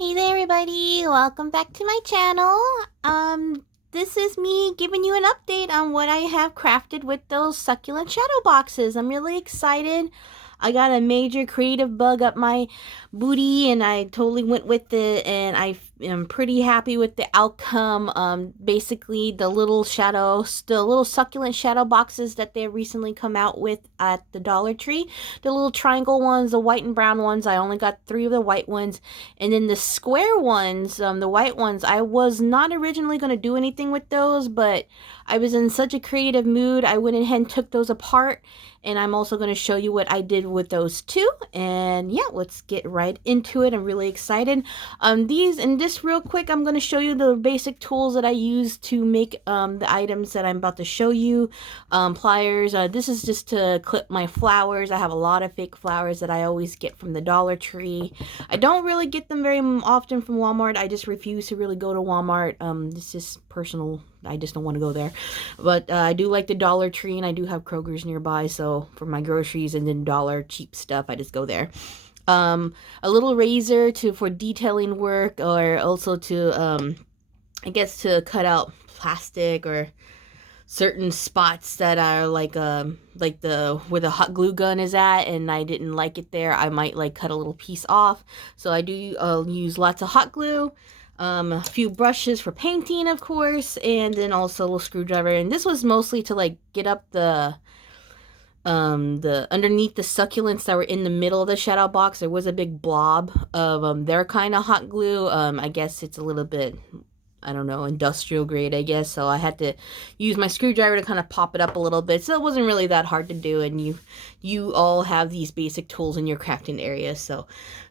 Hey there everybody, welcome back to my channel. This is me giving you an update on what I have crafted with those succulent shadow boxes. I'm really excited. I got a major creative bug up my booty and I totally went with it, and I am pretty happy with the outcome. Basically the little succulent shadow boxes that they recently come out with at the Dollar Tree. The little triangle ones, the white and brown ones, I only got 3 of the white ones. And then the square ones, the white ones, I was not originally going to do anything with those, but I was in such a creative mood, I went ahead and took those apart. And I'm also going to show you what I did with those too. And yeah, let's get right into it. I'm really excited. This real quick, I'm going to show you the basic tools that I use to make the items that I'm about to show you. Pliers. This is just to clip my flowers. I have a lot of fake flowers that I always get from the Dollar Tree. I don't really get them very often from Walmart. I just refuse to really go to Walmart. This is personal. I just don't want to go there. But I do like the Dollar Tree, and I do have Kroger's nearby. So for my groceries and then dollar cheap stuff, I just go there. A little razor for detailing work, or also to I guess to cut out plastic or certain spots that are like the where the hot glue gun is at, and I didn't like it there. I might like cut a little piece off. So I do use lots of hot glue. A few brushes for painting, of course, and then also a little screwdriver. And this was mostly to like get up the underneath the succulents that were in the middle of the shadow box. There was a big blob of their kind of hot glue. I guess it's a little bit, I don't know, industrial grade, I guess. So I had to use my screwdriver to kind of pop it up a little bit. So it wasn't really that hard to do, and you all have these basic tools in your crafting area. So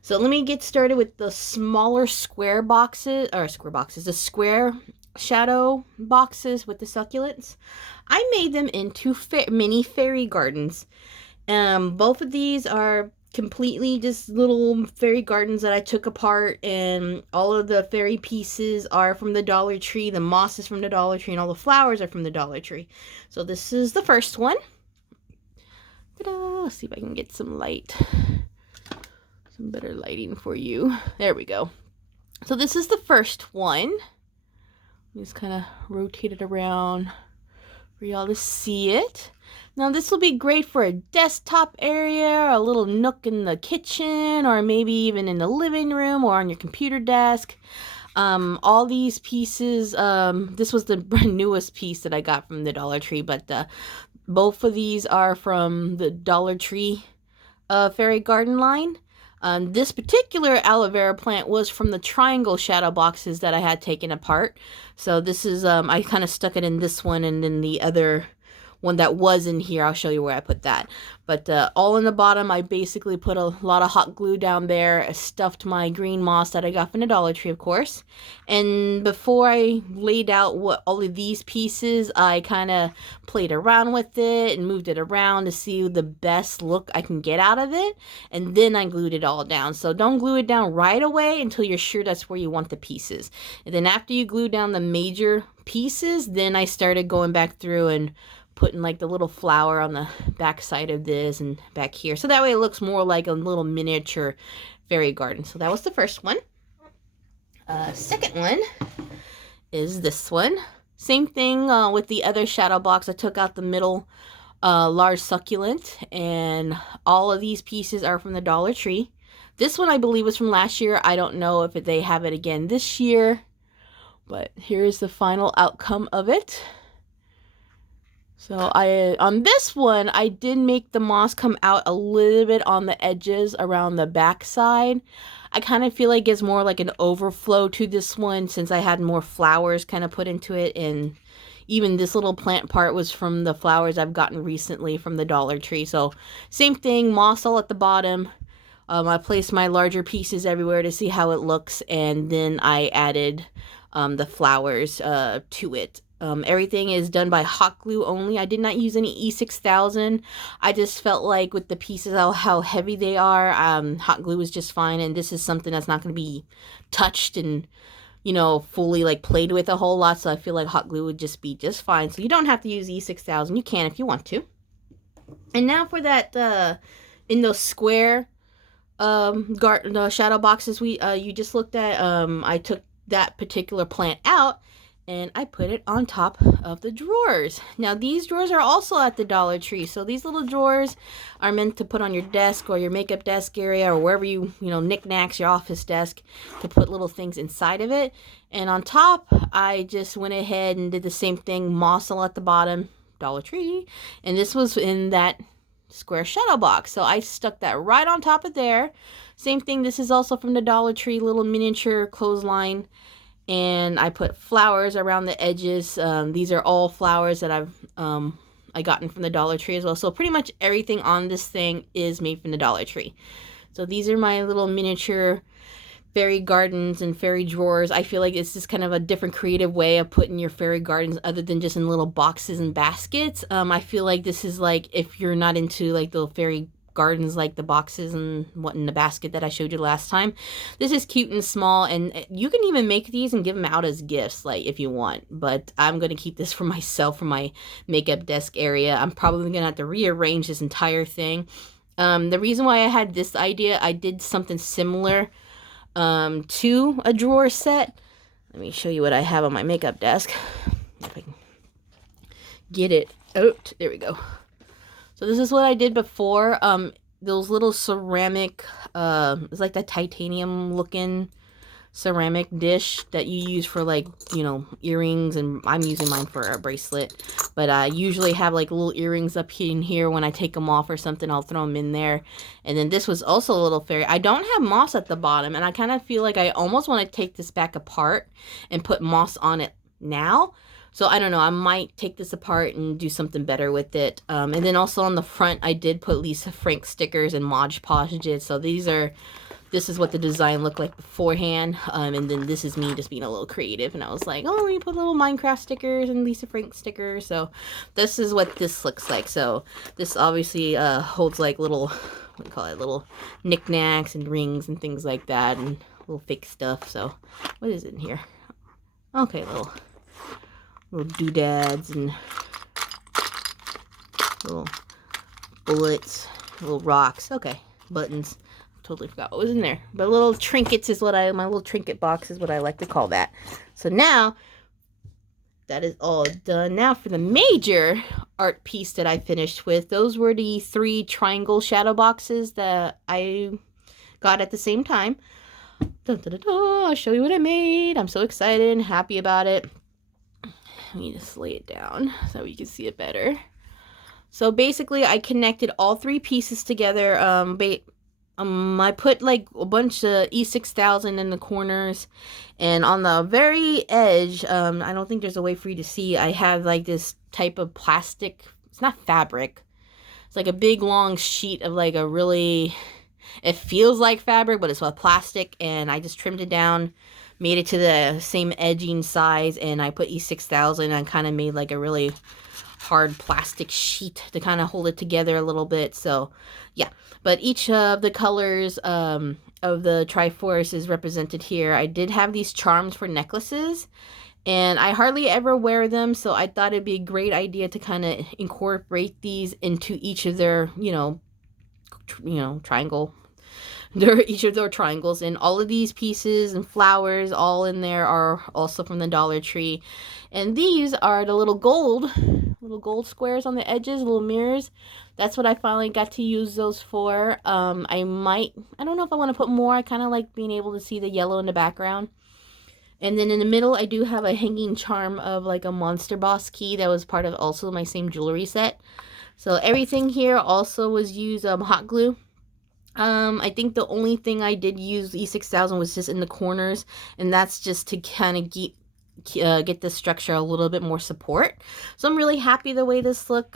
let me get started with the smaller the square shadow boxes with the succulents. I made them into mini fairy gardens. Both of these are completely just little fairy gardens that I took apart, and all of the fairy pieces are from the Dollar Tree. The moss is from the Dollar Tree, and all the flowers are from the Dollar Tree. So this is the first one. Ta-da! Let's see if I can get some light. Some better lighting for you. There we go. So this is the first one. Just kind of rotate it around for y'all to see it. Now this will be great for a desktop area, a little nook in the kitchen, or maybe even in the living room or on your computer desk. All these pieces, this was the newest piece that I got from the Dollar Tree, but both of these are from the Dollar Tree fairy garden line. This particular aloe vera plant was from the triangle shadow boxes that I had taken apart. So this is, I kind of stuck it in this one, and then the other one that was in here, I'll show you where I put that. But all in the bottom, I basically put a lot of hot glue down there. I stuffed my green moss that I got from the Dollar Tree, of course. And before I laid out all of these pieces, I kind of played around with it and moved it around to see the best look I can get out of it. And then I glued it all down. So don't glue it down right away until you're sure that's where you want the pieces. And then after you glue down the major pieces, then I started going back through and putting like the little flower on the back side of this and back here. So that way it looks more like a little miniature fairy garden. So that was the first one. Second one is this one. Same thing with the other shadow box. I took out the middle large succulent, and all of these pieces are from the Dollar Tree. This one I believe was from last year. I don't know if they have it again this year, but here's the final outcome of it. So on this one, I did make the moss come out a little bit on the edges around the back side. I kind of feel like it's more like an overflow to this one, since I had more flowers kind of put into it. And even this little plant part was from the flowers I've gotten recently from the Dollar Tree. So same thing, moss all at the bottom. I placed my larger pieces everywhere to see how it looks, and then I added the flowers to it. Everything is done by hot glue only. I did not use any E6000. I just felt like with the pieces, how heavy they are, hot glue is just fine. And this is something that's not going to be touched and, you know, fully like played with a whole lot. So I feel like hot glue would just be just fine. So you don't have to use E6000. You can if you want to. And now for that, in those square the shadow boxes we you just looked at, I took that particular plant out and I put it on top of the drawers. Now these drawers are also at the Dollar Tree. So these little drawers are meant to put on your desk or your makeup desk area or wherever you know, knickknacks, your office desk, to put little things inside of it. And on top, I just went ahead and did the same thing, moss all at the bottom, Dollar Tree. And this was in that square shadow box. So I stuck that right on top of there. Same thing, this is also from the Dollar Tree, little miniature clothesline. And I put flowers around the edges. These are all flowers that I gotten from the Dollar Tree as well. So pretty much everything on this thing is made from the Dollar Tree. So these are my little miniature fairy gardens and fairy drawers. I feel like it's just kind of a different creative way of putting your fairy gardens other than just in little boxes and baskets. I feel like this is like, if you're not into like the fairy gardens, like the boxes and what in the basket that I showed you last time, this is cute and small, and you can even make these and give them out as gifts, like if you want. But I'm going to keep this for myself, for my makeup desk area. I'm probably going to have to rearrange this entire thing. The reason why I had this idea, I did something similar to a drawer set. Let me show you what I have on my makeup desk, if I can get it out. There we go. So this is what I did before. Those little ceramic, it's like that titanium looking ceramic dish that you use for, like, you know, earrings, and I'm using mine for a bracelet. But I usually have like little earrings up in here. When I take them off or something, I'll throw them in there. And then this was also a little fairy. I don't have moss at the bottom, and I kind of feel like I almost want to take this back apart and put moss on it now. So I don't know, I might take this apart and do something better with it. And then also on the front, I did put Lisa Frank stickers and Mod Podges. So this is what the design looked like beforehand. And then this is me just being a little creative. And I was like, oh, let me put little Minecraft stickers and Lisa Frank stickers. So this is what this looks like. So this obviously holds like little, what do you call it, little knickknacks and rings and things like that. And little fake stuff. So what is in here? Okay, little doodads and little bullets, little rocks. Okay, buttons. Totally forgot what was in there. But little trinkets is what my little trinket box is what I like to call that. So now that is all done. Now for the major art piece that I finished with. Those were the 3 triangle shadow boxes that I got at the same time. Dun, dun, dun, dun. I'll show you what I made. I'm so excited and happy about it. Let me just lay it down so you can see it better. So basically, I connected all 3 pieces together. I put like a bunch of E6000 in the corners, and on the very edge, I don't think there's a way for you to see, I have like this type of plastic. It's not fabric. It's like a big long sheet of like a really, it feels like fabric, but it's with plastic, and I just trimmed it down, made it to the same edging size, and I put E6000 and kind of made like a really hard plastic sheet to kind of hold it together a little bit. So yeah, but each of the colors of the Triforce is represented here. I did have these charms for necklaces, and I hardly ever wear them, so I thought it'd be a great idea to kind of incorporate these into each of their, triangle. Each of their triangles, and all of these pieces and flowers all in there are also from the Dollar Tree. And these are the little gold squares on the edges, little mirrors. That's what I finally got to use those for. I don't know if I want to put more. I kind of like being able to see the yellow in the background. And then in the middle, I do have a hanging charm of like a Monster Boss key that was part of also my same jewelry set. So everything here also was used hot glue. I think the only thing I did use E6000 was just in the corners, and that's just to kind of get the structure a little bit more support. So I'm really happy the way this look.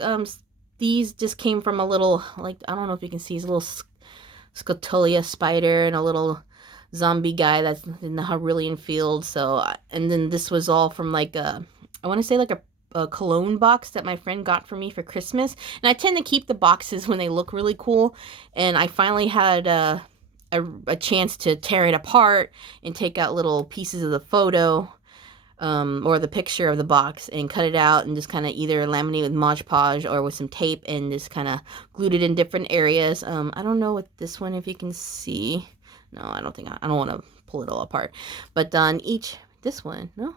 These just came from a little, like, I don't know if you can see, it's a little Scotolia spider and a little zombie guy that's in the Hyrulean field. So, and then this was all from like I want to say like a cologne box that my friend got for me for Christmas. And I tend to keep the boxes when they look really cool, and I finally had a chance to tear it apart and take out little pieces of the photo or the picture of the box and cut it out and just kind of either laminate with Mod Podge or with some tape and just kind of glued it in different areas. I don't know with this one if you can see. No, I don't think I don't want to pull it all apart. But on each, this one, no?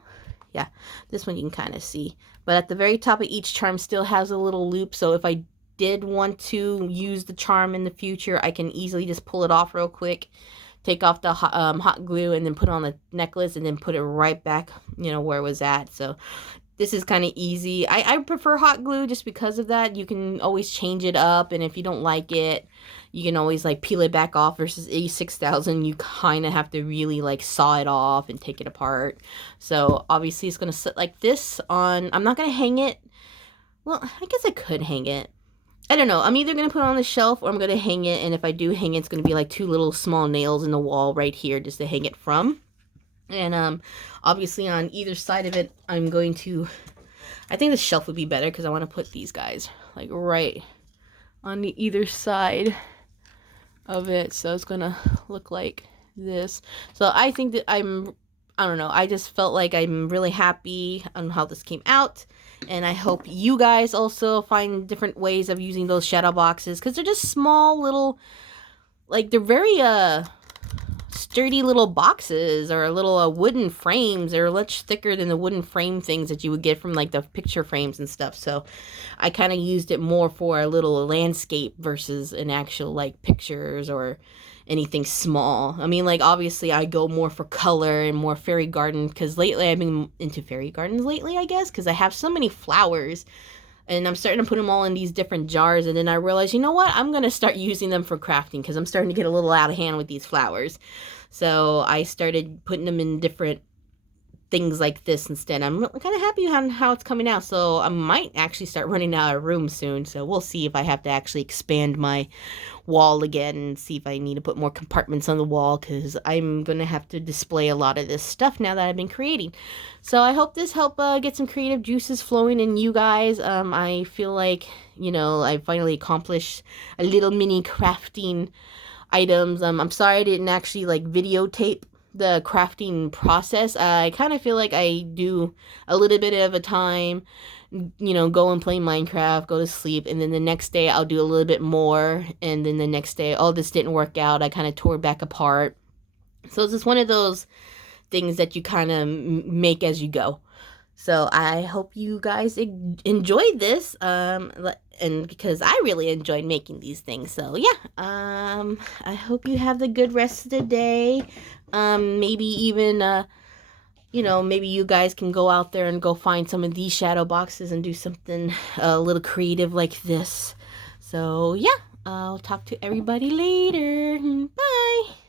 Yeah, this one you can kind of see. But at the very top of each charm still has a little loop, so if I did want to use the charm in the future, I can easily just pull it off real quick, take off the hot glue, and then put on the necklace, and then put it right back, you know, where it was at. So this is kind of easy. I prefer hot glue just because of that. You can always change it up, and if you don't like it, you can always like peel it back off. Versus A6000, you kind of have to really like saw it off and take it apart. So obviously it's going to sit like this on, I'm not going to hang it. Well, I guess I could hang it. I don't know. I'm either going to put it on the shelf or I'm going to hang it. And if I do hang it, it's going to be like 2 little small nails in the wall right here just to hang it from. And obviously on either side of it, I'm going to, I think the shelf would be better because I want to put these guys like right on the either side of it. So it's going to look like this. So I think that I don't know. I just felt like I'm really happy on how this came out. And I hope you guys also find different ways of using those shadow boxes, because they're just small little, like they're very sturdy little boxes, or little wooden frames. They're much thicker than the wooden frame things that you would get from like the picture frames and stuff. So I kind of used it more for a little landscape versus an actual like pictures or anything small. I mean, like obviously I go more for color and more fairy garden, because lately I've been into fairy gardens lately, I guess, because I have so many flowers and I'm starting to put them all in these different jars. And then I realized, you know what, I'm going to start using them for crafting, because I'm starting to get a little out of hand with these flowers. So I started putting them in different things like this instead. I'm kind of happy on how it's coming out. So I might actually start running out of room soon. So we'll see if I have to actually expand my wall again and see if I need to put more compartments on the wall, because I'm going to have to display a lot of this stuff now that I've been creating. So I hope this helped get some creative juices flowing in you guys. I feel like, you know, I finally accomplished a little mini crafting items. I'm sorry I didn't actually like videotape the crafting process. I kind of feel like I do a little bit at a time, you know, go and play Minecraft, go to sleep, and then the next day I'll do a little bit more, and then the next day, oh, this didn't work out, I kind of tore it back apart. So it's just one of those things that you kind of make as you go. So I hope you guys enjoyed this, and because I really enjoyed making these things. So yeah, I hope you have the good rest of the day. Maybe even, you know, maybe you guys can go out there and go find some of these shadow boxes and do something a little creative like this. So yeah, I'll talk to everybody later. Bye.